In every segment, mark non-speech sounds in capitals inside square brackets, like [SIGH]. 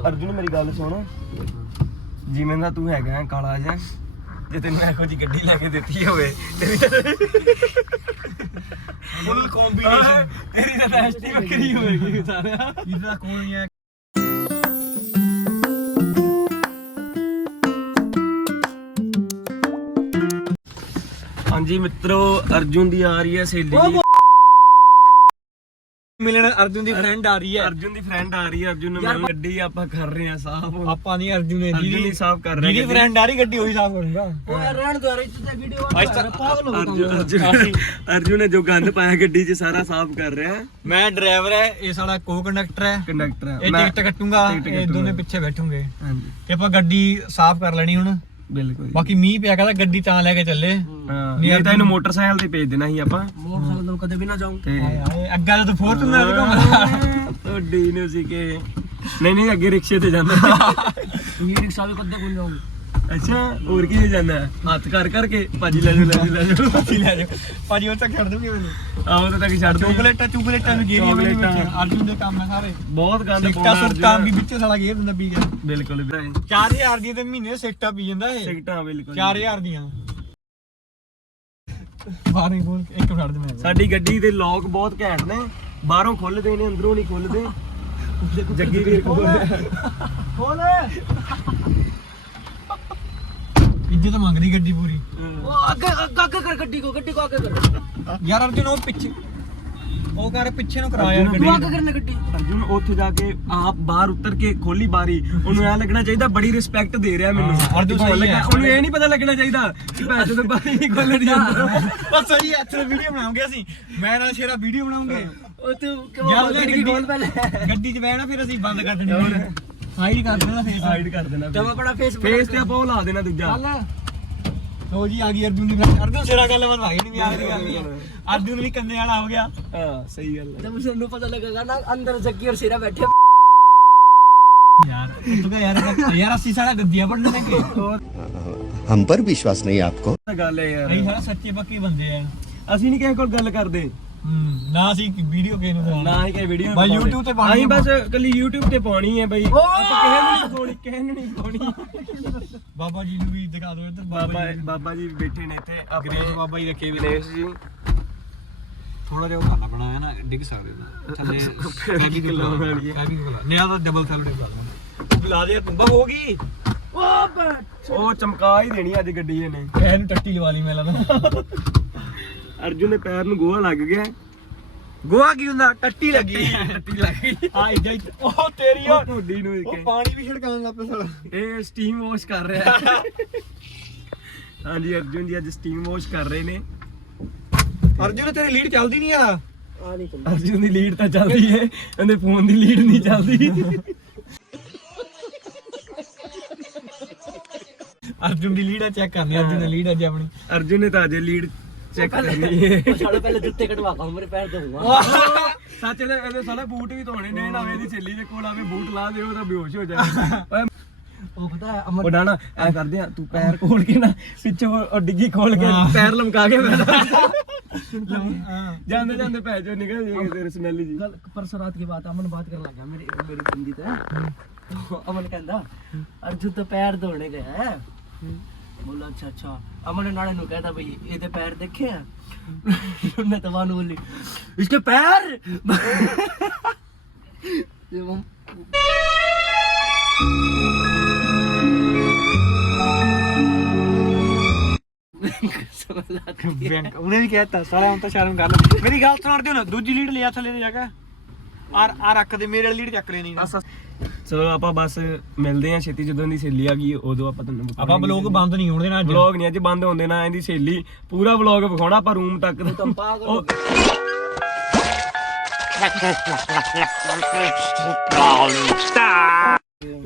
ਅਰਜੁਨ ਮੇਰੀ ਗੱਲ ਸੁਣ। ਜਿਵੇਂ ਦਾ ਤੂੰ ਹੈਗਾ ਹੈ ਕਾਲਾ ਜਿਹਾ ਜੇ ਤੈਨੂੰ ਇਹੋ ਜੀ ਗੱਡੀ ਲੈ ਕੇ ਦਿੱਤੀ ਹੋਵੇ ਤੇਰੀ ਤਾਂ ਫੁੱਲ ਕੰਬੀਨੇਸ਼ਨ ਤੇਰੀ ਤਾਂ ਟੈਸਟ ਹੀ ਵੱਖਰੀ ਹੋਵੇਗੀ ਸਾਰਿਆ ਇਹਦਾ ਨਹੀਂ ਹੈ ਹਾਂਜੀ ਮਿੱਤਰੋ ਅਰਜੁਨ ਦੀ ਆ ਰਹੀ ਹੈ ਸਹੇਲੀ ਮਿਲਣ ਅਰਜੁਨ ਦੀ ਫਰੈਂਡ ਆ ਰਹੀ ਹੈ। ਅਰਜੁਨ ਦੀ ਫਰੈਂਡ ਆ ਰਹੀ ਹੈ ਅਰਜੁਨ ਨੂੰ ਮਿਲਣ ਗੱਡੀ ਆਪਾਂ ਕਰ ਰਹੇ ਹਾਂ ਸਾਫ਼। ਆਪਾਂ ਨਹੀਂ ਅਰਜੁਨ ਨੇ ਅਰਜੁਨ ਹੀ ਸਾਫ਼ ਕਰ ਰਿਹਾ ਜਿਹਦੀ ਫਰੈਂਡ ਆ ਰਹੀ ਗੱਡੀ ਉਹੀ ਸਾਫ਼ ਕਰੂੰਗਾ। ਉਹ ਰਹਿਣ ਦੋ ਇਹ ਚੀਜ਼ਾਂ ਵੀਡੀਓ ਤਾਂ ਪਾਗਲ ਹੋ ਅਰਜੁਨ ਅਰਜੁਨ ਅਰਜੁਨ ਨੇ ਜੋ ਗੰਦ ਪਾਇਆ ਗੱਡੀ 'ਚ ਸਾਰਾ ਸਾਫ਼ ਕਰ ਰਿਹਾ ਹੈ। ਮੈਂ ਡਰਾਈਵਰ ਹੈ ਇਹ ਸਾਡਾ ਕੋ ਕੰਡਕਟਰ ਹੈ। ਕੰਡਕਟਰ ਹੈ। ਇਹ ਟਿਕਟ ਕੱਟੂਗਾ ਇਹ। ਦੋਨੇ ਪਿੱਛੇ ਬੈਠੂਗੇ। ਹਾਂਜੀ। ਤੇ ਆਪਾਂ ਗੱਡੀ ਸਾਫ਼ ਕਰ ਲੈਣੀ ਹੁਣ। ਬਿਲਕੁਲ ਬਾਕੀ ਮੀਂਹ ਪਿਆ ਕਹਿੰਦਾ ਗੱਡੀ ਤਾਂ ਲੈ ਕੇ ਚੱਲੇ। ਨਹੀਂ ਤਾਂ ਇਹਨੂੰ ਮੋਟਰਸਾਈਕਲ ਤੇ ਭੇਜ ਦੇਣਾ ਸੀ ਆਪਾਂ। ਮੋਟਰਸਾਈਕਲ ਤੋਂ ਕਦੇ ਵੀ ਨਾ ਜਾਊਂ। ਤੇ ਹਾਏ ਹਾਏ ਅੱਗਾ ਤਾਂ ਫੋਰਚੂਨਰ ਤੇ ਘੁੰਮਦਾ ਤੁਹਾਡੀ ਨੂੰ ਸੀ ਕਿ ਨਹੀਂ ਨਹੀਂ ਅੱਗੇ ਰਿਕਸ਼ੇ ਤੇ ਜਾਂਦਾ। ਇਹ ਰਿਕਸ਼ਾ ਵੀ ਕਦੇ ਕੋਲ ਜਾਊਂ ਅੱਛਾ ਹੋਰ ਕੀ ਜਾਂਦਾ ਹੱਥ ਕਰ ਕਰਕੇ ਭਾਜੀ ਲੈ ਜਾ ਲੈ ਜਾ ਲੈ ਜਾ ਲੈ ਜਾ ਭਾਜੀ ਉਹ ਤੱਕ ਛੱਡ ਦੂੰਗੇ ਮੈਨੂੰ। ਆਹੋ ਤੇ ਤੱਕ ਛੱਡ ਦੋ ਚੋਕਲੇਟਾਂ ਚੋਕਲੇਟਾਂ ਨੂੰ ਗੇਰੀ ਚੋਕਲੇਟਾਂ। ਅਰਜੁਨ ਦੇ ਕੰਮ ਆ ਸਾਰੇ। ਬਹੁਤ ਗੰਦ ਸਿੱਟਾ ਸੁੱਟਾਂ ਵੀ। ਵਿੱਚੇ ਸਾਲਾ ਗੇਰ ਦਿੰਦਾ ਪੀ ਗਿਆ ਬਿਲਕੁਲ ਵੀਰੇ 4000 ਦੀਆਂ ਤੇ ਮਹੀਨੇ ਸਿੱਟਾ ਪੀ ਜਾਂਦਾ ਇਹ। ਸਿਗਟਾਂ ਬਿਲਕੁਲ 4000 ਦੀਆਂ। ਬਾਹਰ ਹੀ ਬੋਲ ਇੱਕ ਫੜ ਦੇ ਮੈਂ। ਸਾਡੀ ਗੱਡੀ ਦੇ ਲੋਕ ਬਹੁਤ ਘੈਂਟ ਨੇ। ਬਾਹਰੋਂ ਖੁੱਲਦੇ ਨੇ ਅੰਦਰੋਂ ਨਹੀਂ ਖੁੱਲਦੇ। ਜੱਗੀ ਵੀਰ ਕੋਲ ਖੋਲ। ਇੱਜ਼ਤ ਮੰਗਦੀ ਗੱਡੀ ਪੂਰੀ। ਉਹ ਅੱਗੇ ਅੱਗੇ ਅੱਗੇ ਕਰ ਗੱਡੀ ਕੋ ਗੱਡੀ ਕੋ ਅੱਗੇ ਕਰ। ਯਾਰ ਅਰਜੁਨ ਉਹ ਪਿੱਛੇ ਉਹ ਕਰ ਪਿੱਛੇ ਨੂੰ ਕਰਾ ਯਾਰ ਤੂੰ ਅੱਗੇ ਗੱਡੀ ਕਰਨਾ ਗੱਡੀ। ਅਰਜੁਨ ਉੱਥੇ ਜਾ ਕੇ ਆਪ ਬਾਹਰ ਉਤਰ ਕੇ ਖੋਲੀ ਬਾਰੀ। ਉਹਨੂੰ ਐ ਲੱਗਣਾ ਚਾਹੀਦਾ ਬੜੀ ਰਿਸਪੈਕਟ ਦੇ ਰਿਹਾ ਮੈਨੂੰ। ਅਰਜੁਨ ਸਹੀ ਲੱਗਾ। ਹੈ। ਉਹਨੂੰ ਇਹ ਨਹੀਂ ਪਤਾ ਲੱਗਣਾ ਚਾਹੀਦਾ ਕਿ ਭੈਣ ਚੋਦ ਬਾਰੀ ਨਹੀਂ ਖੋਲਣੀ ਜਾਂਦਾ ਉਹ ਸਹੀ ਹੈ ਇੱਥੇ ਵੀਡੀਓ ਬਣਾਉਂਗੇ ਅਸੀਂ। ਮੈਂ ਨਾਲ ਸ਼ੇਰਾ ਵੀਡੀਓ ਬਣਾਉਂਗੇ। ਉਹ ਤੂੰ ਯਾਰ ਕਿਉਂ ਗੱਡੀ ਖੋਲ ਪਹਿਲੇ? ਗੱਡੀ 'ਚ ਬਹਿਣਾ ਫਿਰ ਅਸੀਂ ਬੰਦ ਕਰ ਦੇਣੀ। ਹਾਈਡ ਕਰ ਦੇਣਾ ਫੇਸ ਹਾਈਡ ਕਰ ਦੇਣਾ ਤੇ ਮੈਂ ਆਪਣਾ ਫੇਸ ਫੇਸ ਤੇ ਆਪਾਂ ਉਹ ਲਾ ਦੇਣਾ ਦੂਜਾ ਲੋ ਜੀ ਆ ਗਈ ਅਰਜੁਨ ਦੀ friend। ਅਰਜੁਨ ਸ਼ੇਰਾ ਗੱਲ ਬਣ ਗਈ ਨਹੀਂ ਆਖਰੀ ਗੱਲ ਨਹੀਂ ਹੈ ਅਰਜੁਨ ਵੀ ਕੰਨੇ ਵਾਲਾ ਹੋ ਗਿਆ ਹਾਂ ਸਹੀ ਗੱਲ ਹੈ जब उसे नु पता लगेगा ना अंदर जग्गी और शेरा बैठे ਯਾਰ ਤੂੰ ਕਹ ਯਾਰ ਯਾਰ ਅਸੀਂ ਸਾਡਾ ਗੱਦੀਆਂ ਪੜਨੇ ਨੇ ਕਿ हम पर विश्वास नहीं आपको ਤਾਂ ਗੱਲ ਹੈ ਯਾਰ ਅਸੀਂ ਸਾਡਾ ਸੱਚੇ ਪੱਕੇ ਬੰਦੇ ਆ ਅਸੀਂ ਨਹੀਂ ਕਿਸੇ ਕੋਲ ਗੱਲ ਕਰਦੇ ਹੂੰ ਨਾ ਅਸੀਂ ਵੀਡੀਓ ਕਿਸੇ ਨੂੰ ਨਾ ਹੀ ਕਿਸੇ ਵੀਡੀਓ ਬਾਈ YouTube ਤੇ ਪਾਉਣੀ ਅਸੀਂ। ਬਸ ਕੱਲੀ YouTube ਤੇ ਪਾਉਣੀ ਹੈ ਬਈ। ਆਪਾਂ ਕਿਸੇ ਨੂੰ ਨਹੀਂ ਪਾਉਣੀ ਕਿਸੇ ਨੂੰ ਨਹੀਂ ਪਾਉਣੀ। ਬਾਬਾ ਜੀ ਨੂੰ ਵੀ ਦਿਖਾ ਦਿਓ ਇੱਧਰ ਬਾਬਾ ਬਾਬਾ ਜੀ ਬਾਬਾ ਜੀ ਬੈਠੇ ਨੇ ਇੱਥੇ ਆਪਣੇ ਬਾਬਾ ਜੀ ਰੱਖੇ ਵੀ ਗਣੇਸ਼ ਜੀ। ਥੋੜਾ ਜਿਹਾ ਖਾਣਾ ਬਣਾਇਆ ਨਾ ਡਿੱਗ ਸਕਦੇ ਹੋ ਥੱਲੇ ਫੈਬੀ ਕਿੱਲ ਹੈ। ਫੈਬੀ ਨਿਆ ਤਾਂ ਡਬਲ ਸੈਲਡ ਲਾ ਦੂੰਗਾ ਲਾ ਦੇ ਤੂੰ ਬਾ ਹੋ ਗਈ? ਉਹ ਚਮਕਾ ਹੀ ਦੇਣੀ ਅੱਜ ਗੱਡੀ ਇਹਨੇ। ਐ ਨੂੰ ਟੱਟੀ ਲਵਾ ਲਈ ਮੈਂ ਲੱਗਦਾ। ਅਰਜੁਨ ਦੇ ਪੈਰ ਨੂੰ ਗੋਹਾ ਲੱਗ ਗਿਆ। ਗੋਹਾ ਕੀ ਹੁੰਦਾ? ਟੱਟੀ ਲੱਗੀ। ਟੱਟੀ ਲੱਗੀ। ਆ ਇੱਦਾਂ ਹੀ। ਉਹ ਤੇਰੀ ਉਹ ਢੋਡੀ ਨੂੰ ਉਹ ਪਾਣੀ ਵੀ ਛਿੜਕਾਉਣ ਲੱਗ ਪਿਆ ਸਾਲਾ। ਇਹ ਸਟੀਮ ਵਾਸ਼ ਕਰ ਰਿਹਾ। ਹਾਂਜੀ ਅਰਜੁਨ ਜੀ ਅੱਜ ਸਟੀਮ ਵਾਸ਼ ਕਰ ਰਹੇ ਨੇ। ਅਰਜੁਨ ਤੇਰੀ ਲੀਡ ਚੱਲਦੀ ਨਹੀਂ ਆ। ਆ ਨਹੀਂ ਚੱਲਦੀ। ਦੀ ਲੀਡ ਤਾਂ ਚੱਲਦੀ ਹੈ। ਇਹਦੇ ਫੋਨ ਦੀ ਲੀਡ ਨਹੀਂ ਚੱਲਦੀ। ਅਰਜੁਨ ਦੀ ਲੀਡ ਆ ਚੈੱਕ ਕਰ ਲੈ ਅਰਜੁਨ ਦੀ ਲੀਡ ਅੱਜ ਆਪਣੀ। ਅਰਜੁਨ ਨੇ ਤਾਂ ਅਜੇ ਲੀਡ ਚੈੱਕ ਕਰਨੀ ਹੈ ਸਾਲੇ ਪਹਿਲੇ ਜੁੱਤੇ ਕਟਵਾ ਕਾ ਮੇਰੇ ਪੈਰ ਦਊਗਾ [LAUGHS] ਸੱਚ ਇਹਦੇ ਇਹਦੇ ਸਾਲੇ ਬੂਟ ਵੀ ਧੋਣੇ ਨੇ ਨਾ ਇਹਦੀ ਛੇਲੀ ਦੇ ਕੋਲ ਆਵੇ ਬੂਟ ਲਾ ਦੇ ਉਹਦਾ ਬੇਹੋਸ਼ ਹੋ ਜਾਏ। ਉਹ ਪਤਾ ਅਮਰ ਉਹ ਐ ਕਰਦੇ ਆ ਤੂੰ ਪੈਰ ਖੋਲ ਕੇ ਨਾ ਪਿੱਛੋਂ ਡਿੱਗੀ ਖੋਲ ਕੇ ਪੈਰ ਲਮਕਾ ਕੇ ਜਾਂਦੇ ਜਾਂਦੇ ਪੈ ਜੋ ਨਿਕਲ ਜੇ ਤੇਰੇ ਸਮੈਲੀ ਜੀ। ਪਰਸੋਂ ਰਾਤ ਕੀ ਬਾਤ ਅਮਨ ਬਾਤ ਕਰਨ ਲੱਗਾ ਮੇਰੇ ਮੇਰੀ ਪਿੰਡੀ ਤੇ। ਅਮਨ ਕਹਿੰਦਾ ਅਰਜੂ ਤਾਂ ਪੈਰ ਧੋਣੇ ਗਏ। ਬੋਲਾ ਅੱਛਾ ਅੱਛਾ ਅਮਨ ਨੇ ਨਾਲੇ ਨੂੰ ਕਹਿਦਾ ਬਈ ਇਹਦੇ ਪੈਰ ਦੇਖੇ ਆ? ਮੈਂ ਤਾਂ ਵਾਨੂੰ ਬੋਲੀ ਇਸਕੇ ਪੈਰ? ਜੇ ਮਮ ਉਹਨੇ ਵੀ ਕਹਿਤਾ ਸਾਲਾ ਹੁਣ ਤਾਂ ਸ਼ਰਮ ਕਰ ਲੈ। ਮੇਰੀ ਗੱਲ ਸੁਣ ਹੋ ਨਾ ਦੂਜੀ ਲੀਡ ਲਿਆ ਥੱਲੇ ਜਾ ਕੇ। ਆਰ ਆ ਰੱਖ ਦੇ ਮੇਰੇ ਵਾਲੀ ਚੱਕ ਲੈਣੀ ਚਲੋ ਆਪਾਂ ਬਸ ਮਿਲਦੇ ਆ ਛੇਤੀ ਜਦੋਂ ਦੀ ਸਹੇਲੀ ਆ ਗਈ ਉਦੋਂ ਆਪਾਂ ਤੁਹਾਨੂੰ ਆਪਾਂ ਬਲੌਗ ਬੰਦ ਨਹੀਂ ਹੋਣ ਦੇਣਾ ਅੱਜ। ਵਲੌਗ ਨਹੀਂ ਅੱਜ ਬੰਦ ਹੋਣ ਦੇਣਾ ਇਹਦੀ ਸਹੇਲੀ। ਪੂਰਾ ਵਲੌਗ ਵਿਖਾਉਣਾ ਆਪਾਂ ਰੂਮ ਤੱਕ। ਉਹ-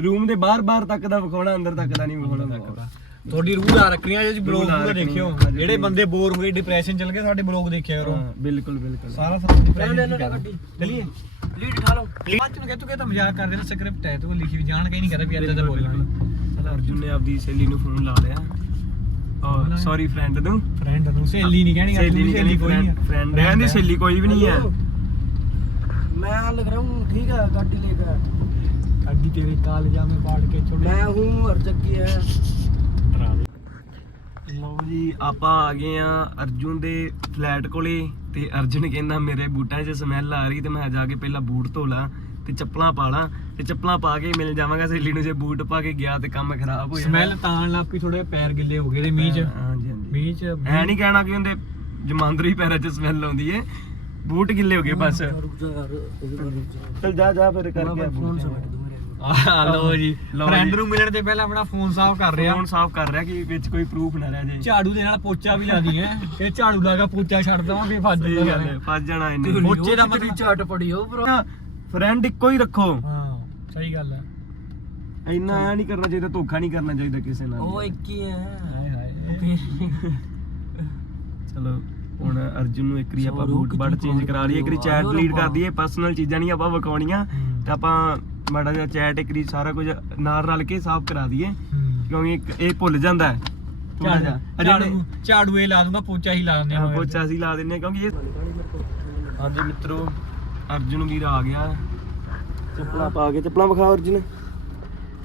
ਰੂਮ ਦੇ ਬਾਹਰ ਬਾਹਰ ਤੱਕ ਦਾ ਵਿਖਾਉਣਾ ਅੰਦਰ ਤੱਕ ਦਾ ਨਹੀਂ ਵਿਖਾਉਣਾ। ਤੁਹਾਡੀ ਰੂਹ ਆ ਰੱਖਣੀ ਆ ਜੇ ਬਲੌਗ ਰੂਹ ਲਾ ਪੂਰਾ ਰੱਖਣੀ ਦੇਖਿਓ ਆ, ਜਿਹੜੇ ਬੰਦੇ ਬੋਰ ਹੋ ਗਏ ਡਿਪਰੈਸ਼ਨ ਚੱਲ ਗਏ ਸਾਡੇ ਬਲੌਗ ਦੇਖਿਆ ਕਰੋ ਹਾਂ ਬਿਲਕੁਲ ਬਿਲਕੁਲ ਸਾਰਾ ਸਾਰਾ ਡਿਪਰੈਸ਼ਨ ਗੱਡੀ ਚਲਿਏ ਲੀਡ ਉਠਾ ਲਓ ਬਾਅਦ ਚ ਕਹਿ ਤੂੰ ਕਹਿੰਦਾ ਮਜ਼ਾਕ ਕਰਦੇ ਨੇ ਸਕ੍ਰਿਪਟ ਹੈ ਤੂੰ ਲਿਖੀ ਵੀ ਜਾਣ ਕੇ ਨਹੀਂ ਕਰਦਾ ਵੀ ਇੱਦਾਂ ਦਾ ਬੋਲਣਾ ਚਲ ਅਰਜੁਨ ਨੇ ਆਪਦੀ ਸਹੇਲੀ ਨੂੰ ਫੋਨ ਲਾ ਲਿਆ ਸੌਰੀ ਫਰੈਂਡ ਨੂੰ ਫਰੈਂਡ ਨੂੰ ਸਹੇਲੀ ਨਹੀਂ ਕਹਿਣੀ ਸਹੇਲੀ ਨਹੀਂ ਸਹੇਲੀ ਕੋਈ ਨਹੀਂ ਫਰੈਂਡ ਰਹਿਣ ਦੀ ਸਹੇਲੀ ਕੋਈ ਵੀ ਨਹੀਂ ਹੈ मैं लग रहा हूँ ठीक है गाड़ी लेकर जग्गी तेरे कालजा में बांट के छोड़े मैं हूँ और जग्गी है डरा दे ਲਓ ਜੀ ਆਪਾਂ ਆ ਗਏ ਆ ਅਰਜੁਨ ਦੇ ਫਲੈਟ ਕੋਲੇ ਤੇ ਅਰਜੁਨ ਕਹਿੰਦਾ ਮੇਰੇ ਬੂਟਾਂ 'ਚ ਸਮੈਲ ਆ ਰਹੀ ਤੇ ਮੈਂ ਜਾ ਕੇ ਪਹਿਲਾਂ ਬੂਟ ਧੋ ਲਾਂ ਤੇ ਚੱਪਲਾਂ ਪਾ ਲਾਂ ਤੇ ਚੱਪਲਾਂ ਪਾ ਕੇ ਮਿਲ ਜਾਵਾਂਗਾ ਸਹੇਲੀ ਨੂੰ ਜੇ ਬੂਟ ਪਾ ਕੇ ਗਿਆ ਤੇ ਕੰਮ ਖਰਾਬ ਹੋ ਜਾਣਾ। ਸਮੈਲ ਤਾਂ ਲੱਪੀ ਥੋੜੇ ਪੈਰ ਗਿੱਲੇ ਹੋ ਗਏ ਦੇ ਮੀਂਹ 'ਚ। ਹਾਂਜੀ ਹਾਂਜੀ। ਐ ਨਹੀਂ ਕਹਿਣਾ ਕਿ ਉਹਦੇ ਜਮਾਂਦਰੀ ਪੈਰਾਂ 'ਚ ਸਮੈਲ ਆਉਂਦੀ ਏ। ਬੂਟ ਗਿੱਲੇ ਹੋ ਗਏ ਬਸ। ਚੱਲ ਜਾ ਜਾ ਫਿਰ ਕਰਕੇ ਫੋਨ ਸਮਟ ਆ ਲੋ ਜੀ। ਫਰੈਂਡ ਨੂੰ ਮਿਲਣ ਤੇ ਪਹਿਲਾਂ ਆਪਣਾ ਫੋਨ ਸਾਫ਼ ਕਰ ਰਿਹਾ। ਹੁਣ ਸਾਫ਼ ਕਰ ਰਿਹਾ ਕਿ ਵਿੱਚ ਕੋਈ ਪ੍ਰੂਫ ਨਾ ਰਹਿ ਜਾਏ ਝਾੜੂ ਦੇ ਨਾਲ ਪੋਚਾ ਵੀ ਲਾਦੀ ਹੈ ਇਹ ਝਾੜੂ ਲਾ ਕੇ ਪੋਚਾ ਛੱਡ ਦਵਾਂਗੇ ਫੱਜ ਸਹੀ ਗੱਲ ਹੈ ਜਾਣਾ ਇਹਨੇ। ਮੋਚੇ ਦਾ ਮਤਲਬ ਝਾਟ ਪੜੀ ਉਹ ਭਰਾ। ਫਰੈਂਡ ਇੱਕੋ ਹੀ ਰੱਖੋ। ਹਾਂ ਸਹੀ ਗੱਲ ਹੈ। ਇੰਨਾ ਨਹੀਂ ਕਰਨਾ ਚਾਹੀਦਾ ਧੋਖਾ ਨਹੀਂ ਕਰਨਾ ਚਾਹੀਦਾ ਕਿਸੇ ਉਹ ਇੱਕ ਹੀ ਹੈ। ਚਲੋ ਹੁਣ ਅਰਜੁਨ ਨੂੰ ਇੱਕ ਰੀ ਆਪਾਂ ਬੂਟ ਬੜ ਚੇਂਜ ਕਰਾ ਲਈਏ ਇੱਕ ਰੀ ਚੈਟ ਡਿਲੀਟ ਕਰ ਦਈਏ ਪਰਸਨਲ ਚੀਜ਼ਾਂ ਨਹੀਂ ਆਪਾਂ ਵਿਕਾਉਣੀਆਂ। ਤੇ ਆਪਾਂ ਮਾੜਾ ਜਿਹਾ ਚੈਟ ਇੱਕ ਵਾਰੀ ਸਾਰਾ ਕੁਝ ਨਾਲ ਰਲ ਕੇ ਸਾਫ਼ ਕਰਾ ਦਈਏ ਕਿਉਂਕਿ ਇੱਕ- ਇਹ ਭੁੱਲ ਜਾਂਦਾ ਹੈ। ਥੋੜਾ ਜਿਹਾ। ਅਜੇ ਝਾੜੂ ਝਾੜੂ ਇਹ ਲਾ ਦੂੰਗਾ ਪੋਚਾ ਹੀ ਲਾ ਦਿੰਦੇ ਹਾਂ ਪੋਚਾ ਅਸੀਂ ਲਾ ਦਿੰਨੇ ਕਿਉਂਕਿ ਇਹ ਹਾਂਜੀ ਮਿੱਤਰੋ ਅਰਜੁਨ ਵੀਰ ਆ ਗਿਆ। ਚੱਪਲਾਂ ਪਾ ਕੇ ਚੱਪਲਾਂ ਵਿਖਾ ਅਰਜੁਨ।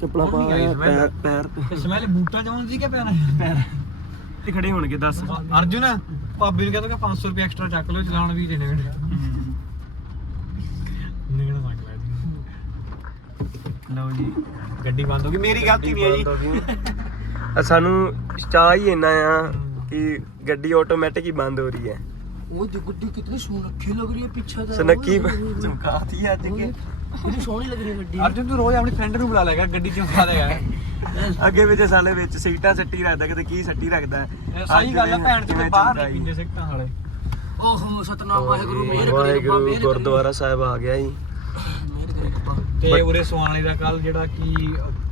ਚੱਪਲਾਂ ਪਾ ਪੈਰ ਪੈਰ। ਸਮੈਲ ਬੂਟਾਂ ਜਾਉਣ ਸੀ ਕਿ ਪੈਣਾ ਪੈਰ। ਤੇ ਖੜੇ ਹੋਣਗੇ ਦੱਸ। ਅਰਜੁਨ ਭਾਬੀ ਨੂੰ ਕਹਿੰਦਾ ਕਿ 500 ਰੁਪਏ ਐਕਸਟਰਾ ਚੱਕ ਲਓ ਚਲਾਉਣ ਵੀ ਦੇਣੇ ਨੇ ਨਿਕਲ ਮੰਗ ਲੈ ਲਓ ਜੀ ਗੱਡੀ ਬੰਦ ਹੋ ਗਈ। ਮੇਰੀ ਗਲਤੀ ਨਹੀਂ ਹੈ ਜੀ। ਆ ਸਾਨੂੰ ਚਾਹ ਹੀ ਇੰਨਾ ਆ ਕਿ ਗੱਡੀ ਆਟੋਮੈਟਿਕ ਹੀ ਬੰਦ ਹੋ ਰਹੀ ਹੈ। ਉਹ ਦੀ ਗੱਡੀ ਕਿਤਨੀ ਸੁਨੱਖੀ ਲੱਗ ਰਹੀ ਹੈ ਪਿੱਛੇ ਦਾ ਸੁਨੱਖੀ ਚਮਕਾਤੀ ਅੱਜ ਕੇ। ਕਿੰਨੀ ਸੋਹਣੀ ਲੱਗ ਰਹੀ ਹੈ ਗੱਡੀ। ਅਰਜੁਨ ਤੂੰ ਰੋਜ਼ ਆਪਣੀ ਫਰੈਂਡ ਨੂੰ ਬੁਲਾ ਲੈਗਾ ਗੱਡੀ ਚਮਕਾ ਦੇਗਾ? ਅੱਗੇ ਵਿੱਚ ਸਾਲੇ ਵਿੱਚ ਸੀਟਾਂ ਸੱਟੀ ਰੱਖਦਾ ਕਿਤੇ ਕੀ ਸੱਟੀ ਰੱਖਦਾ। ਸਹੀ ਗੱਲ ਹੈ ਭੈਣ ਜੀ ਬਾਹਰ ਨਹੀਂ ਪੀਂਦੇ ਸਿੱਟਾਂ ਹਾਲੇ ਓਹੋ ਸਤਨਾਮ ਵਾਹਿਗੁਰੂ ਮਿਹਰ ਕਰੇ। ਗੁਰਦੁਆਰਾ ਸਾਹਿਬ ਆ ਗਿਆ ਜੀ। मेहर करे रब्बा ਤੇ ਉਰੇ ਸੁਆਣੇ ਦਾ ਕੱਲ ਜਿਹੜਾ ਕਿ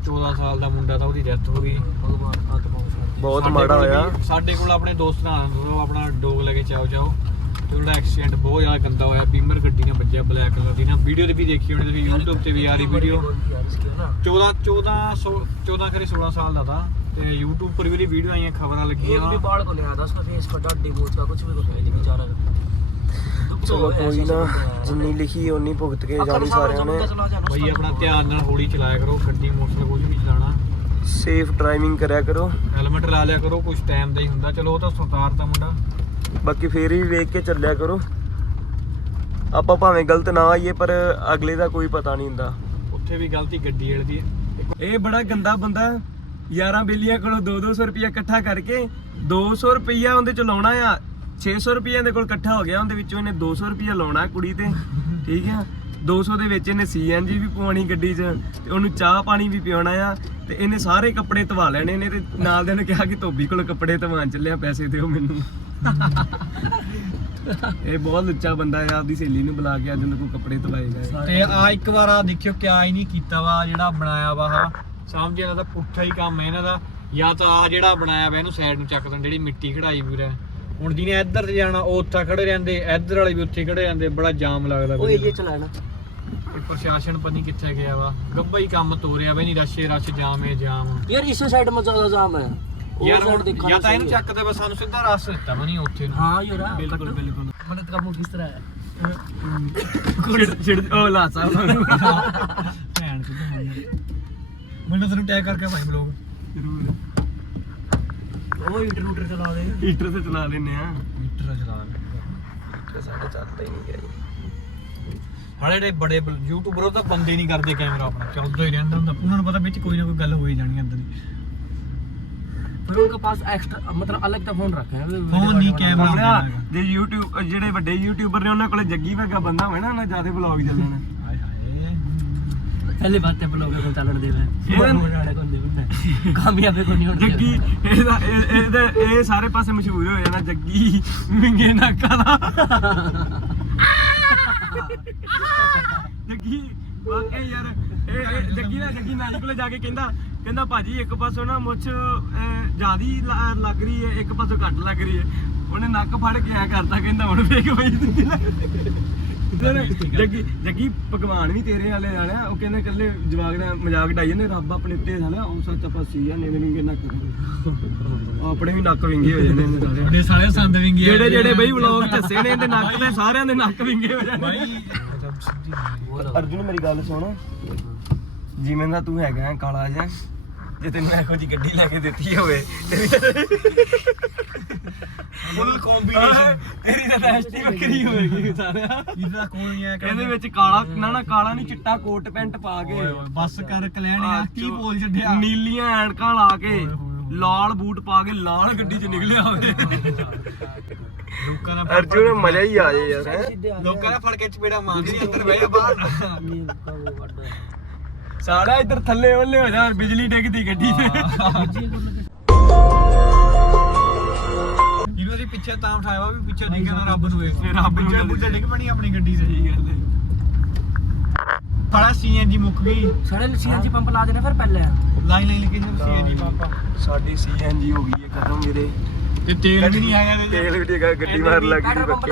14 ਸਾਲ ਦਾ ਮੁੰਡਾ ਤਾਂ ਉਹਦੀ ਡੈਥ ਹੋ ਗਈ भगवान आत्मा को शांति ਬਹੁਤ ਸਾਡੇ ਮਾੜਾ ਕੋਲ ਹੋਇਆ ਵੀ- ਸਾਡੇ ਕੋਲ ਆਪਣੇ ਦੋਸਤ ਨਾਲ ਉਹ ਆਪਣਾ ਡੋਗ ਲੈ ਕੇ ਚਾਓ ਚਾਓ ਤੇ ਉਹਦਾ ਐਕਸੀਡੈਂਟ ਬਹੁਤ ਜ਼ਿਆਦਾ ਗੰਦਾ ਹੋਇਆ ਬੀਮਰ ਗੱਡੀ ਨਾਲ ਵੱਜਿਆ ਬਲੈਕ ਕਲਰ ਦੀ ਨਾ ਵੀਡੀਓ ਤੇ ਵੀ ਦੇਖੀ ਹੋਣੀ ਤੁਸੀਂ YouTube ਤੇ ਵੀ ਆ ਰਹੀ ਵੀਡੀਓ यार इसकी ना 14 14 14 ਕਰੇ 16 ਸਾਲ ਦਾ ਤਾਂ ਤੇ YouTube ਪਰ ਵੀ ਇਹਦੀ ਵੀਡੀਓ ਆਈਆਂ ਖਬਰਾਂ ਲੱਗੀਆਂ एक भी ਵਾ बाल को नहीं आता उसका फेस का डट डिवोर्स का कुछ भी कुछ है बेचारा दुख तो ਚਲੋ ਕੋਈ ਨਾ ਜਿੰਨੀ ਲਿਖੀ ਓਨੀ ਭੁਗਤ ਕੇ ਜਾਣੀ ਸਾਰਿਆਂ ਨੇ। ਬਈ ਆਪਣਾ ਧਿਆਨ ਨਾਲ ਹੌਲੀ ਚਲਾਇਆ ਕਰੋ ਗੱਡੀ ਮੋਟਰਸਾਈਕਲ ਕੁਝ ਵੀ ਚਲਾਣਾ ਸੇਫ ਡਰਾਈਵਿੰਗ ਕਰਿਆ ਕਰੋ। ਹੈਲਮਟ ਲਾ ਲਿਆ ਕਰੋ ਕੁਝ ਟਾਈਮ ਦਾ ਹੀ ਹੁੰਦਾ। ਚਲੋ ਉਹ ਤਾਂ ਸਰਦਾਰ ਦਾ ਮੁੰਡਾ। ਬਾਕੀ ਫੇਰ ਵੀ ਵੇਖ ਕੇ ਚੱਲਿਆ ਕਰੋ। ਆਪਾਂ ਭਾਵੇਂ ਗਲਤ ਨਾ ਆਈਏ ਪਰ ਅਗਲੇ ਦਾ ਕੋਈ ਪਤਾ ਨਹੀਂ ਹੁੰਦਾ। ਉੱਥੇ ਵੀ ਗਲਤੀ ਗੱਡੀ ਵਾਲੀ ਦੀ ਹੈ। ਇਹ ਬੜਾ ਗੰਦਾ ਬੰਦਾ ਯਾਰਾਂ ਬੇਲੀਆਂ ਕੋਲੋਂ 2-200 ਰੁਪਇਆ ਇਕੱਠਾ ਕਰਕੇ 200 ਰੁਪਇਆ ਉਹਦੇ ਚ ਲਾਉਣਾ ਆ। 600 ਰੁਪਇਆ ਇਹਦੇ ਕੋਲ ਇਕੱਠਾ ਹੋ ਗਿਆ, ਉਹਦੇ ਵਿੱਚੋਂ ਇਹਨੇ 200 ਰੁਪਇਆ ਲਾਉਣਾ ਕੁੜੀ ਤੇ, ਠੀਕ ਆ? 200 ਦੇ ਵਿੱਚ ਇਹਨੇ ਸੀਐਨਜੀ ਵੀ ਪਵਾਉਣੀ ਗੱਡੀ 'ਚ, ਤੇ ਉਹਨੂੰ ਚਾਹ ਪਾਣੀ ਵੀ ਪਿਉਣਾ ਆ, ਤੇ ਇਹਨੇ ਸਾਰੇ ਕੱਪੜੇ ਧਵਾ ਲੈਣੇ ਨੇ, ਤੇ ਨਾਲ ਦੇ ਨੇ ਕਿਹਾ ਕਿ ਧੋਬੀ ਕੋਲ ਕੱਪੜੇ ਧਵਾਉਣ ਚੱਲਿਆ, ਪੈਸੇ ਦਿਓ ਮੈਨੂੰ। ਇਹ ਬਹੁਤ ਲੁੱਚਾ ਬੰਦਾ ਆ, ਆਪਦੀ ਸਹੇਲੀ ਨੂੰ ਬੁਲਾ ਕੇ ਅੱਜ ਉਹਨੂੰ ਕੋਈ ਕੱਪੜੇ ਧਵਾਏਗਾ ਤੇ ਆ ਇੱਕ ਵਾਰ ਆ ਦੇਖਿਓ ਕਿਆ ਹੀ ਨਹੀਂ ਕੀਤਾ ਵਾ ਜਿਹੜਾ ਬਣਾਇਆ ਵਾ ਆਹ। ਸਮਝ ਇਹਨਾਂ ਦਾ ਪੁੱਠਾ ਹੀ ਕੰਮ ਹੈ ਇਹਨਾਂ ਦਾ। ਜਾਂ ਤਾਂ ਆ ਜਿਹੜਾ ਬਣਾਇਆ ਵਾ, ਇਹਨੂੰ ਸਾਈਡ ਨੂੰ ਚੱਕ ਦੇਣ, ਜਿਹੜੀ ਮਿੱਟੀ ਖੜਾਈ ਵੀ ਰਹਿ ਹੁਣ ਜਿਹਨੇ ਇੱਧਰ ਤੇ ਜਾਣਾ ਉਹ ਉੱਥੇ ਖੜੇ ਰਹਿੰਦੇ ਇੱਧਰ ਵਾਲੇ ਵੀ ਉੱਥੇ ਖੜੇ ਰਹਿੰਦੇ ਬੜਾ ਜਾਮ ਲੱਗਦਾ ਉਹ ਏਰੀਆ ਚਲਾਣਾ ਇਹ ਪ੍ਰਸ਼ਾਸਨ ਪਤਾ ਕਿੱਥੇ ਗਿਆ ਵਾ। ਗੱਬਾ ਹੀ ਕੰਮ ਤੋਰਿਆ ਬਈ ਨਹੀਂ ਰਸ਼ੇ ਰਸ਼ ਜਾਮ ਹੈ ਜਾਮ। ਯਾਰ ਇਸੇ ਸਾਈਡ ਮੇ ਜ਼ਿਆਦਾ ਜਾਮ ਹੈ। ਯਾਰ ਜਾਂ ਤਾਂ ਇਹਨੂੰ ਚੱਕ ਦੇ ਬਸ ਸਾਨੂੰ ਸਿੱਧਾ ਰਸ ਦਿੱਤਾ ਬਣੀ ਉੱਥੇ ਨੂੰ। ਹਾਂ ਯਾਰ ਬਿਲਕੁਲ ਬਿਲਕੁਲ। ਮਨ ਤੇਰਾ ਮੂੰਹ ਕਿਸ ਤਰ੍ਹਾਂ ਹੈ? ਛਿੜ ਛਿੜ ਉਹ ਲਾ ਸਾਹਿਬ ਭੈਣ ਕਿੱਥੇ ਮੈਨੂੰ ਤੈਨੂੰ ਟੈਗ ਕਰਕੇ ਭਾਈ ਬਲੌਗ ਜ਼ਰੂਰ। ਹੀਟਰ ਤੇ ਚਲਾ ਲੈਨੇ ਆ। ਹੀਟਰ ਚਲਾ ਲੈ ਸਾਡੇ ਚੱਲਦਾ ਹੀ ਨਹੀਂ ਗਿਆ ਹਾਲੇ ਜਿਹੜੇ ਬੜੇ ਯੂਟਿਊਬਰ ਉਹ ਤਾਂ ਬੰਦੇ ਨਹੀਂ ਕਰਦੇ ਕੈਮਰਾ ਆਪਣਾ। ਚੱਲਦਾ ਹੀ ਰਹਿੰਦਾ ਹੁੰਦਾ। ਉਹਨਾਂ ਨੂੰ ਪਤਾ ਵਿੱਚ ਕੋਈ ਨਾ ਕੋਈ ਗੱਲ ਹੋ ਹੀ ਜਾਣੀ ਅੰਦਰ ਉਹਨਾਂ ਪਾਸ ਨੇ ਜੱਗੀ ਵਰਗਾ ਬੰਦਾ ਹੋਵੇ ਨਾ ਉਹਨਾਂ ਜ਼ਿਆਦਾ ਵਲੌਗ ਚੱਲਣਾ ਹਾਏ ਹਾਏ। ਪਹਿਲੇ ਬਾਤ ਤੇ ਵਲੌਗ ਚੱਲਣ ਦੇ ਮੈਂ। [LAUGHS] ਕਾਮਯਾਬ ਕੋਈ ਨਹੀਂ ਹੁੰਦਾ। ਜੱਗੀ ਇਹਦਾ ਇਹਦਾ ਇਹ ਸਾਰੇ ਪਾਸੇ ਮਸ਼ਹੂਰ ਹੋ ਜਾਣਾ ਜੱਗੀ। ਮਿੰਗੇ ਨਾਕਾ ਦਾ। ਜੱਗੀ ਵਾਕਈ ਯਾਰ ਇਹ ਜੱਗੀ ਦਾ ਜੱਗੀ ਨਾਈ ਕੋਲੇ ਜਾ ਕੇ ਕਹਿੰਦਾ ਕਹਿੰਦਾ ਭਾਜੀ ਇੱਕ ਪਾਸੋਂ ਨਾ ਮੁੱਛ ਅਹ, ਜ਼ਿਆਦੀ ਲੱਗ ਰਹੀ ਹੈ ਇੱਕ ਪਾਸੋਂ ਘੱਟ ਲੱਗ ਰਹੀ ਹੈ। ਉਹਨੇ ਨੱਕ ਫੜ ਕੇ ਐ ਕਰਤਾ ਕਹਿੰਦਾ ਹੁਣ ਵੇਖ ਬਈ। ਫਿਰ ਜੱਗੀ ਜੱਗੀ ਭਗਵਾਨ ਵੀ ਤੇਰੇ ਵਾਲੇ ਆਲਿਆ ਉਹ ਕਹਿੰਦੇ ਕੱਲੇ ਜਵਾਗ ਦਾ ਮਜ਼ਾਕ ਡਾਈ ਜਾਂਦੇ ਰੱਬ ਆਪਣੇ ਉੱਤੇ ਸਾਲਾ ਉਹ ਸੱਚ ਆਪਾਂ ਸੀ ਆ ਨੇਵੇਂ ਵਿੰਗੇ ਨੱਕ ਉਹ ਆਪਣੇ ਵੀ ਨੱਕ ਵਿੰਗੇ ਹੋ ਜਾਂਦੇ ਨੇ ਸਾਰੇ। ਉਹਦੇ ਸਾਰੇ ਸੰਦ ਵਿੰਗੇ ਜਿਹੜੇ ਜਿਹੜੇ ਬਈ ਵਲੌਗ ਚੱਸੇ ਨੇ ਇਹਦੇ ਨੱਕ ਤੇ ਸਾਰਿਆਂ ਦੇ ਨੱਕ ਵਿੰਗੇ ਹੋ ਜਾਂਦੇ ਅਰਜੁਨ ਮੇਰੀ ਗੱਲ ਸੁਣ। ਜਿਵੇਂ ਦਾ ਤੂੰ ਹੈਗਾ ਕਾਲਾ ਜਿਹਾ ਜੇ ਤੈਨੂੰ ਇਹੋ ਜੀ ਗੱਡੀ ਲੈ ਕੇ ਦਿੱਤੀ ਹੋਵੇ ਤੇਰੀ ਕੰਬੀਨੇਸ਼ਨ ਤੇਰੀ ਤਾਂ ਐਸਟੀ ਬੱਕਰੀ ਹੋਵੇਗੀ ਸਾਰਿਆ ਇਹਦਾ ਕੋਈ ਹੈ ਇਹਦੇ ਵਿੱਚ ਕਾਲਾ ਨਾ ਨਾ ਕਾਲਾ ਨਹੀਂ ਚਿੱਟਾ ਕੋਟ ਪੈਂਟ ਪਾ ਕੇ। ਬਸ ਕਰ ਕਲੈਣ ਆ ਕੀ ਬੋਲ ਛੱਡਿਆ? ਨੀਲੀਆਂ ਐਨਕਾਂ ਲਾ ਕੇ ਲਾਲ ਬੂਟ ਪਾ ਕੇ ਲਾਲ ਗੱਡੀ 'ਚ ਨਿਕਲਿਆ ਹੋਵੇ। ਲੋਕਾਂ ਦਾ ਅਰਜੁਨ ਮਜ਼ਾ ਹੀ ਆ ਜਾਏ ਯਾਰ ਲੋਕਾਂ ਦਾ ਫੜ ਕੇ ਚਪੇੜਾ ਮਾਰਦੀ [LAUGHS] ਅੰਦਰ ਬਹਿ ਜਾ ਬਾਹਰ। ਸਾਲਾ ਇੱਧਰ ਥੱਲੇ ਉੱਲੇ ਹੋ ਜਾ ਬਿਜਲੀ ਡਿੱਗਦੀ ਗੱਡੀ ਤੇ। ਇਹਨੂੰ ਅਸੀਂ ਪਿੱਛੇ ਤਾਂ ਉਠਾਇਆ ਵੀ ਪਿੱਛੇ ਡਿੱਗੇ ਨਾ ਰੱਬ ਨੂੰ ਇਹ ਰੱਬ ਪਿੱਛੇ ਬੁੱਢੇ ਡਿੱਗ ਪਣੀ ਆਪਣੀ ਗੱਡੀ ਤੇ। ਸਹੀ ਗੱਲ ਹੈ ਸਾਡਾ ਸੀਐਨਜੀ ਮੁੱਕ ਗਈ। ਸਾਡੇ ਸੀਐਨਜੀ ਪੰਪ ਲਾ ਦੇਣਾ ਫਿਰ ਪਹਿਲੇ ਲਾਈਨ ਲਾਈਨ ਲੱਗੇ ਸੀ ਸੀਐਨਜੀ ਪੰਪ। ਸਾਡੀ ਸੀਐਨਜੀ ਹੋ ਗਈ ਹੈ ਖਤਮ ਵੀਰੇ ਤੇ ਤੇਲ ਵੀ ਨਹੀਂ ਆਇਆ ਤੇਲ ਵੀ ਗੱਡੀ ਮਾਰ ਲੱਗੀ ਬੱਕੇ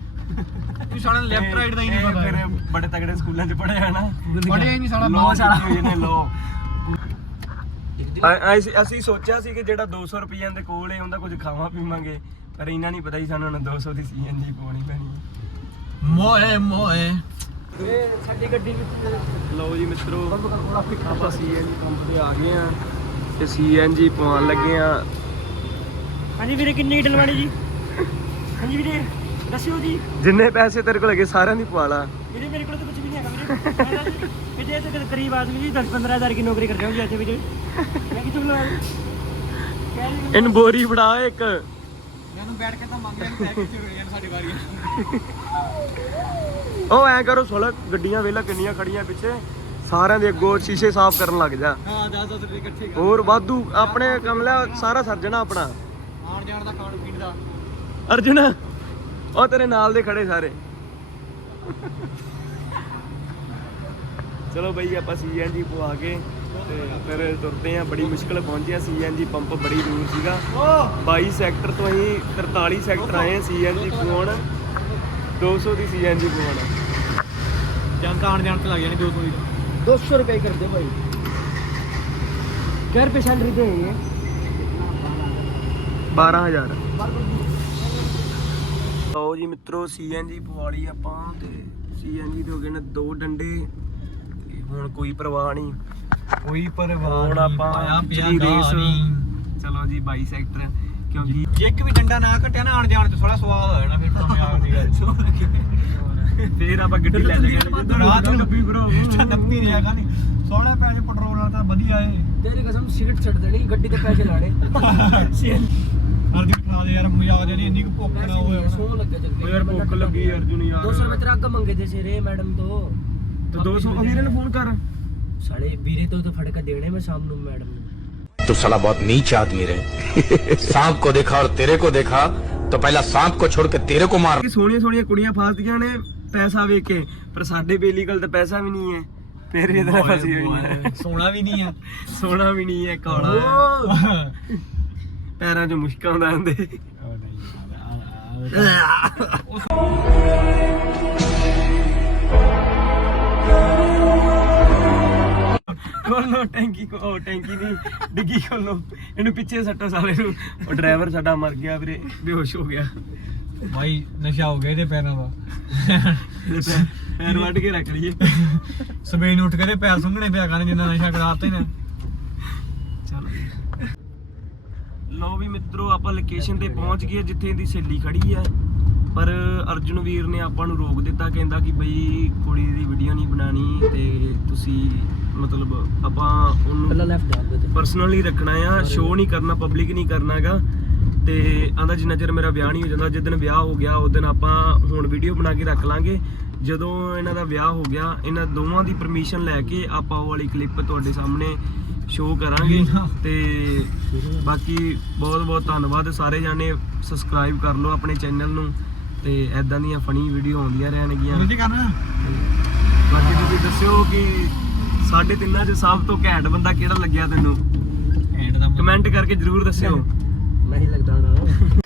ਤੂੰ ਸਾਡਾ ਲੈਫਟ ਰਾਈਟ ਦਾ ਹੀ ਨਹੀਂ ਪਤਾ। ਫਿਰ ਬੜੇ ਤਗੜੇ ਸਕੂਲਾਂ 'ਚ ਪੜਿਆ ਨਾ। ਪੜਿਆ ਹੀ ਨਹੀਂ ਸਾਲਾ ਲੋ ਕੀਤੀ ਹੋਈ ਨੇ ਲੋ। ਅਸੀਂ ਅਸੀਂ ਸੋਚਿਆ ਸੀ ਕਿ ਜਿਹੜਾ 200 ਰੁਪਈਆਂ ਦੇ ਕੋਲ ਹੈ ਉਹਦਾ ਕੁਝ ਖਾਵਾਂ ਪੀਵਾਂਗੇ ਪਰ ਇਹਨਾਂ ਨਹੀਂ ਪਤਾ ਸੀ ਸਾਨੂੰ ਹੁਣ 200 ਦੀ ਸੀਐਨਜੀ ਪਾਉਣੀ ਪੈਣੀ ਹੈ। ਮੋਏ ਮੋਏ। ਸਾਡੀ ਗੱਡੀ ਲਓ ਜੀ ਮਿੱਤਰੋ ਆਪਾਂ ਸੀਐਨਜੀ ਪੰਪ ਤੇ ਆ ਗਏ ਆ ਤੇ ਸੀਐਨਜੀ ਪਵਾਉਣ ਲੱਗੇ ਆ ਹਾਂਜੀ ਵੀਰੇ ਕਿੰਨੀ ਡਲਵਾਣੀ ਜੀ? ਹਾਂਜੀ ਵੀਰੇ। ਦੱਸਿਓ ਜੀ। ਜਿੰਨੇ ਪੈਸੇ ਤੇਰੇ ਕੋਲ ਹੈਗੇ ਸਾਰਿਆਂ ਦੀ ਪਵਾ ਲਾ। ਵੀਰੇ ਮੇਰੇ ਕੋਲ ਤਾਂ ਕੁਝ ਵੀ ਨਹੀਂ ਹੈਗਾ ਵੀਰੇ। ਮੈਂ ਤਾਂ ਜੀ- ਵੀਰੇ ਇਹ ਆਦਮੀ ਜੀ 10 15000 ਦੀ ਨੌਕਰੀ ਕਰਦੇ ਹੋ ਜੀ ਅੱਜ ਵੀਰੇ ਮੈਂ ਕਿਥੋਂ ਲਵਾਂ ਕਹਿ ਇਹਨੂੰ ਬੋਰੀ ਫੜਾ ਇੱਕ। ਮੈਨੂੰ ਬੈਠ ਕੇ ਤਾਂ ਮੰਗ ਲੈਣ ਪੈ ਗਈ ਸਾਡੀ ਵਾਰੀ। ਉਹ ਐ ਕਰੋ 16 ਗੱਡੀਆਂ ਵੇਲਾ ਕਿੰਨੀਆਂ ਖੜੀਆਂ ਪਿੱਛੇ? ਸਾਰਿਆਂ ਦੇ ਅੱਗੋਂ ਸ਼ੀਸ਼ੇ ਸਾਫ਼ ਕਰਨ ਲੱਗ ਜਾ। ਹੋਰ ਵਾਧੂ ਆਪਣੇ ਕਮਲਾ ਸਾਰਾ ਸਰਜਣਾ ਆਪਣਾ। ਆਣ ਜਾਣ ਦਾ ਖਾਣ ਪੀਣ ਦਾ? ਅਰਜੁਨ। ਉਹ ਤੇਰੇ ਨਾਲ ਦੇ ਖੜੇ ਸਾਰੇ। ਚਲੋ ਬਈ ਆਪਾਂ ਸੀਐਨਜੀ ਪਵਾ ਕੇ ਤੇ ਫਿਰ ਤੁਰਦੇ ਆ। ਬੜੀ ਮੁਸ਼ਕਲ ਪਹੁੰਚੇ ਆ ਸੀਐਨਜੀ ਪੰਪ ਬੜੀ ਦੂਰ ਸੀਗਾ। 22 ਸੈਕਟਰ ਤੋਂ ਅਸੀਂ 43 ਸੈਕਟਰ ਆਏ ਆ ਸੀਐਨਜੀ ਪਵਾਉਣ। 200 ਦੀ ਸੀਐਨਜੀ ਪਵਾਉਣ। ਜਨਤਾ ਆਣ ਜਾਣ ਤੇ ਲੱਗ ਜਾਣੀ 200 ਦੀ। 200 ਰੁਪਏ ਕਰ ਦੇ ਭਾਈ। ਘਰ ਪੇ ਸੈਲਰੀ ਦੇ। 12000 12000 ਲਓ ਜੀ ਮਿੱਤਰੋ ਸੀਐਨਜੀ ਪਵਾਲੀ ਆਪਾਂ ਤੇ ਸੀਐਨਜੀ ਦੇ ਹੋ ਗਏ ਨੇ ਦੋ ਡੰਡੇ ਹੁਣ ਕੋਈ ਪਰਵਾਹ ਨਹੀਂ ਕੋਈ ਪਰਵਾਹ ਹੁਣ ਆਪਾਂ ਪਿਛਲੀ ਰੇਸ ਚਲੋ ਜੀ 22 ਸੈਕਟਰ ਕਿਉਂਕਿ ਜੇ ਇੱਕ ਵੀ ਡੰਡਾ ਨਾ ਘਟਿਆ ਨਾ ਆਣ ਜਾਣ ਤੇ ਥੋੜਾ ਸਵਾਦ ਹੋ ਜਾਣਾ ਫਿਰ ਕਾਮਯਾਬ ਦੀ ਗੱਲ ਫੇਰ ਆਪਾਂ ਗੱਡੀ ਲੈ ਜਾਗੇ ਰਾਤ ਨੂੰ ਲੱਭੀ ਬਰੋ ਨੱਪੀ ਨਹੀਂ ਹੈਗਾ ਨਹੀਂ ਸੋਹਣੇ ਪੈਸੇ ਪੈਟਰੋਲ ਨਾਲ ਤਾਂ ਵਧੀਆ ਏ ਤੇਰੀ ਕਸਮ ਸਿਗਰਟ ਛੱਡ ਦੇਣੀ ਗੱਡੀ ਤੇ ਪੈਸੇ ਲਾਣੇ ਅਰਦੀ ਖਾ ਦੇ ਯਾਰ ਮਜ਼ਾਕ ਜਿਹੜੀ ਇੰਨੀ ਕੁ ਭੁੱਖ ਨਾ ਹੋਏ सो लग गया ਓ ਯਾਰ ਭੁੱਖ ਲੱਗੀ ਅਰਜੁਨ ਯਾਰ 200 रुपए तेरा अग्ग मंगे थे से रे मैडम तो ਤੇ 200 ਵੀਰੇ ਨੂੰ ਫੋਨ ਕਰ साढ़े ਵੀਰੇ ਤੋਂ ਤਾਂ ਫੜ ਕੇ ਦੇਣੇ ਮੈਂ ਸ਼ਾਮ ਨੂੰ ਮੈਡਮ ਨੂੰ तो साला बहुत नीच आदमी रहे सांप को देखा और तेरे को देखा तो पहला सांप को छोड़ के तेरे को मार ਕਿ ਸੋਹਣੀਆਂ ਸੋਹਣੀਆਂ ਕੁੜੀਆਂ ਫਸਦੀਆਂ ਨੇ ਪੈਸਾ ਵੇਖ ਕੇ ਪਰ ਸਾਡੇ ਬੇਲੀ ਕੋਲ ਤਾਂ ਪੈਸਾ ਵੀ ਨਹੀਂ ਹੈ ਫਿਰ ਇਹਦੇ ਨਾਲ ਫਸੀ ਹੋਈ ਹੈ ਸੋਨਾ ਵੀ ਨਹੀਂ ਆ ਸੋਹਣਾ ਵੀ ਨਹੀਂ ਹੈ ਕਾਲਾ ਹੈ। ਪੈਰਾਂ 'ਚ ਮੁਸ਼ਕਾਂ ਆਉਂਦਾ ਹੁੰਦੇ। ਖੋਲੋ ਟੈਂਕੀ ਕੋ ਉਹ ਟੈਂਕੀ ਨਹੀਂ ਡਿੱਗੀ ਖੋਲੋ ਇਹਨੂੰ ਪਿੱਛੇ ਸੱਟੋ ਸਾਲੇ ਨੂੰ। ਉਹ ਡਰਾਈਵਰ ਸਾਡਾ ਮਰ ਗਿਆ ਵੀਰੇ ਬੇਹੋਸ਼ ਹੋ ਗਿਆ। ਭਾਈ ਨਸ਼ਾ ਹੋ ਗਿਆ ਇਹਦੇ ਪੈਰਾਂ ਦਾ। ਇਹਦੇ ਪੈਰ- ਵੱਢ ਕੇ ਰੱਖ ਲਈਏ। ਸਵੇਰ ਨੂੰ ਉੱਠ ਕੇ ਤੇ ਪੈਰ ਸੁੰਘਣੇ ਪਿਆ ਕਰਨ ਜਿੰਨਾ ਨਸ਼ਾ ਕਰਾਤੇ ਨੇ ਚਲੋ ਲੋ ਵੀ ਮਿੱਤਰੋ ਆਪਾਂ ਲੋਕੇਸ਼ਨ ਤੇ ਪਹੁੰਚ ਗਏ ਜਿੱਥੇ ਇਹਦੀ ਸਹੇਲੀ ਖੜੀ ਹੈ। ਪਰ ਅਰਜੁਨ ਵੀਰ ਨੇ ਆਪਾਂ ਨੂੰ ਰੋਕ ਦਿੱਤਾ ਕਹਿੰਦਾ ਕਿ ਬਈ ਕੁੜੀ ਦੀ ਵੀਡੀਓ ਨਹੀਂ ਬਣਾਣੀ ਤੇ ਤੁਸੀਂ ਮਤਲਬ ਆਪਾਂ ਉਹਨੂੰ ਪਹਿਲਾਂ ਲੈਫਟ ਪਰਸਨਲੀ ਰੱਖਣਾ ਆ ਸ਼ੋਅ ਨਹੀਂ ਕਰਨਾ ਪਬਲਿਕ ਨਹੀਂ ਕਰਨਾ ਹੈਗਾ ਤੇ ਆਂਦਾ ਜਿੰਨਾ ਚਿਰ ਮੇਰਾ ਵਿਆਹ ਨਹੀਂ ਹੋ ਜਾਂਦਾ ਜਿਸ ਦਿਨ ਵਿਆਹ ਹੋ ਗਿਆ ਉਸ ਦਿਨ ਆਪਾਂ ਹੁਣ ਵੀਡੀਓ ਬਣਾ ਕੇ ਰੱਖ ਲਾਂਗੇ। ਜਦੋਂ ਇਹਨਾਂ ਦਾ ਵਿਆਹ ਹੋ ਗਿਆ ਇਹਨਾਂ ਦੋਵਾਂ ਦੀ ਪਰਮਿਸ਼ਨ ਲੈ ਕੇ ਆਪਾਂ ਉਹ ਵਾਲੀ ਕਲਿੱਪ ਤੁਹਾਡੇ ਸਾਹਮਣੇ ਸ਼ੋਅ ਕਰਾਂਗੇ ਤੇ ਬਾਕੀ ਬਹੁਤ ਬਹੁਤ ਧੰਨਵਾਦ ਸਾਰੇ ਜਾਣੇ। ਸਬਸਕ੍ਰਾਈਬ ਕਰ ਲਓ ਆਪਣੇ ਚੈਨਲ ਨੂੰ ਤੇ ਐਦਾਂ ਦੀਆਂ ਫਨੀ ਵੀਡੀਓ ਆਉਂਦੀਆਂ ਰਹਿਣਗੀਆਂ। ਬਾਕੀ ਤੁਸੀਂ ਦੱਸਿਓ ਕਿ ਸਾਡੇ ਤਿੰਨਾਂ 'ਚ ਸਭ ਤੋਂ ਘੈਂਟ ਬੰਦਾ ਕਿਹੜਾ ਲੱਗਿਆ ਤੈਨੂੰ? ਕਮੈਂਟ ਕਰਕੇ ਜਰੂਰ ਦੱਸਿਓ। ਨਹੀਂ ਲੱਗਦਾ ਨਾ।